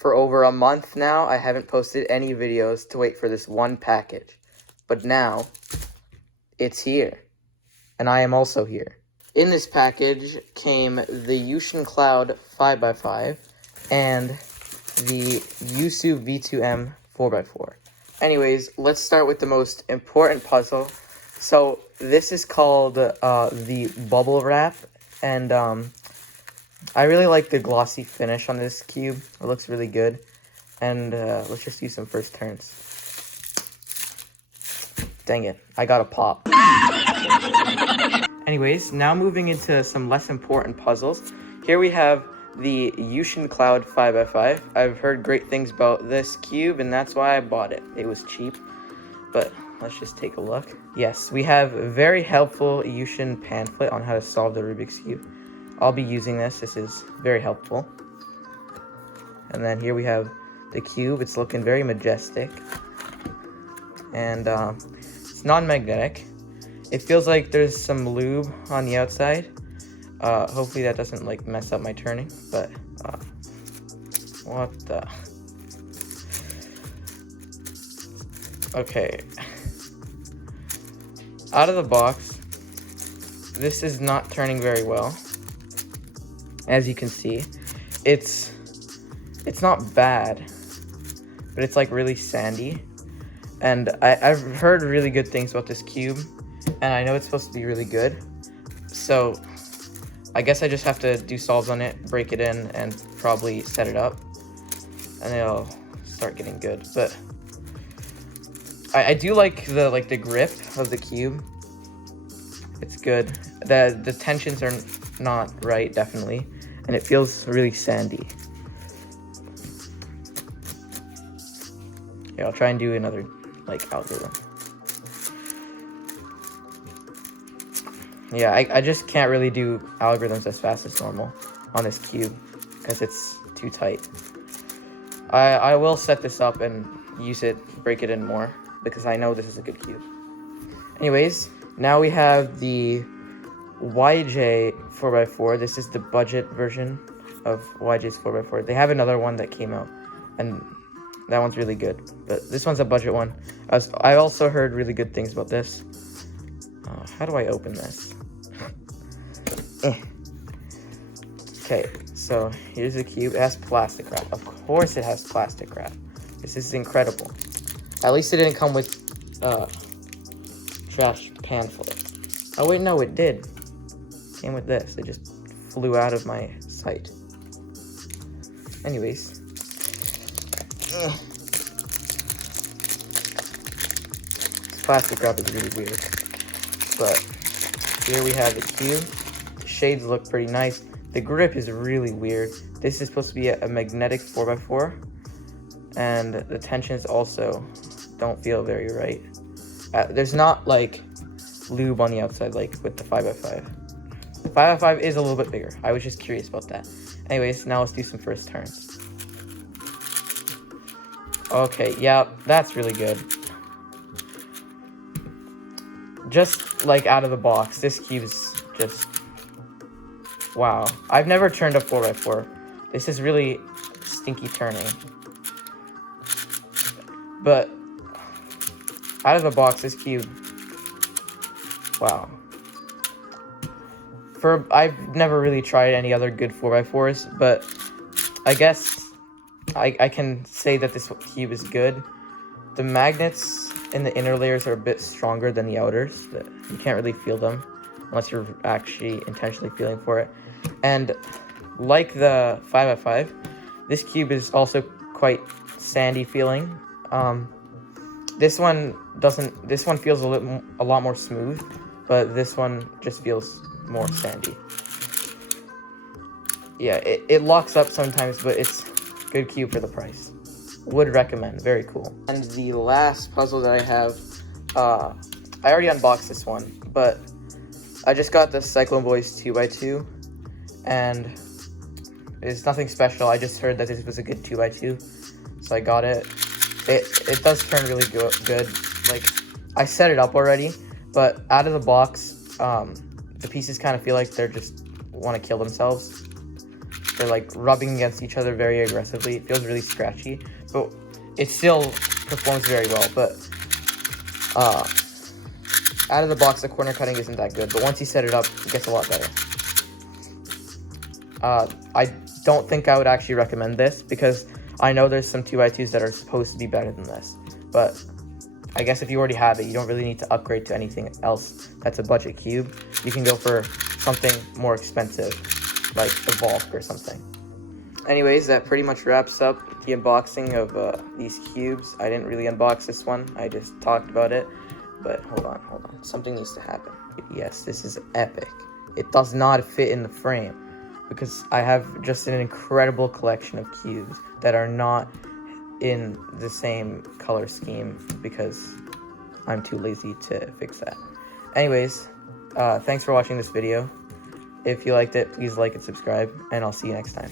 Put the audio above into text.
For over a month now, I haven't posted any videos to wait for this one package. But now, it's here. And I am also here. In this package came the Yuxin Cloud 5x5 and the Yusu V2 M 4x4. Anyways, let's start with the most important puzzle. So, this is called the bubble wrap, and I really like the glossy finish on this cube. It looks really good. And let's just do some first turns. Dang it, I got a pop. Anyways, now moving into some less important puzzles. Here we have the Yuxin Cloud 5x5. I've heard great things about this cube, and that's why I bought it. It was cheap, but let's just take a look. Yes, we have a very helpful Yuxin pamphlet on how to solve the Rubik's Cube. I'll be using this. This is very helpful. And then here we have the cube. It's looking very majestic. And it's non-magnetic. It feels like there's some lube on the outside. Hopefully that doesn't like mess up my turning, but what the? Okay. Out of the box, this is not turning very well. As you can see, it's not bad, but it's like really sandy. And I've heard really good things about this cube, and I know it's supposed to be really good. So I guess I just have to do solves on it, break it in, and probably set it up, and it'll start getting good. But I do like the grip of the cube. It's good. The tensions are not right, definitely, and it feels really sandy. Yeah, I'll try and do another like algorithm. Yeah, I just can't really do algorithms as fast as normal on this cube because it's too tight. I will set this up and use it, break it in more, because I know this is a good cube. Anyways, now we have the YJ 4x4. This is the budget version of YJ's 4x4. They have another one that came out, and that one's really good. But this one's a budget one. I also heard really good things about this. How do I open this? Okay, so here's the cube. It has plastic wrap. Of course it has plastic wrap. This is incredible. At least it didn't come with trash pamphlet. Oh wait, no, it did. It came with this. It just flew out of my sight. Anyways. This plastic wrap is really weird. But here we have the cube. The shades look pretty nice. The grip is really weird. This is supposed to be a magnetic 4x4. And the tensions also don't feel very right. There's not like lube on the outside like with the 5x5. The 5x5 is a little bit bigger. I was just curious about that. Anyways, now let's do some first turns. Okay, yeah, that's really good. Just like out of the box, this cube's just wow. I've never turned a 4x4. This is really stinky turning. But out of the box, this cube, wow. I've never really tried any other good 4x4s, but I guess I can say that this cube is good. The magnets in the inner layers are a bit stronger than the outers, but you can't really feel them unless you're actually intentionally feeling for it. And like the 5x5, this cube is also quite sandy feeling. This one feels a lot more smooth, but this one just feels more sandy. Yeah, it locks up sometimes, but it's good cube for the price. Would recommend. Very cool. And the last puzzle that I have, I already unboxed this one, but I just got the Cyclone Voice 2x2, and it's nothing special. I just heard that this was a good 2x2, so I got it. It does turn really good. Like, I set it up already, but out of the box, the pieces kind of feel like they're just want to kill themselves. They're like rubbing against each other very aggressively. It feels really scratchy, but it still performs very well. But out of the box, the corner cutting isn't that good, but once you set it up, it gets a lot better. I don't think I would actually recommend this because I know there's some 2x2s that are supposed to be better than this, but I guess if you already have it, you don't really need to upgrade to anything else that's a budget cube. You can go for something more expensive, like the Volk or something. Anyways, that pretty much wraps up the unboxing of these cubes. I didn't really unbox this one, I just talked about it. But hold on. Something needs to happen. Yes, this is epic. It does not fit in the frame because I have just an incredible collection of cubes that are not in the same color scheme because I'm too lazy to fix that. Anyways, thanks for watching this video. If you liked it, please like and subscribe, and I'll see you next time.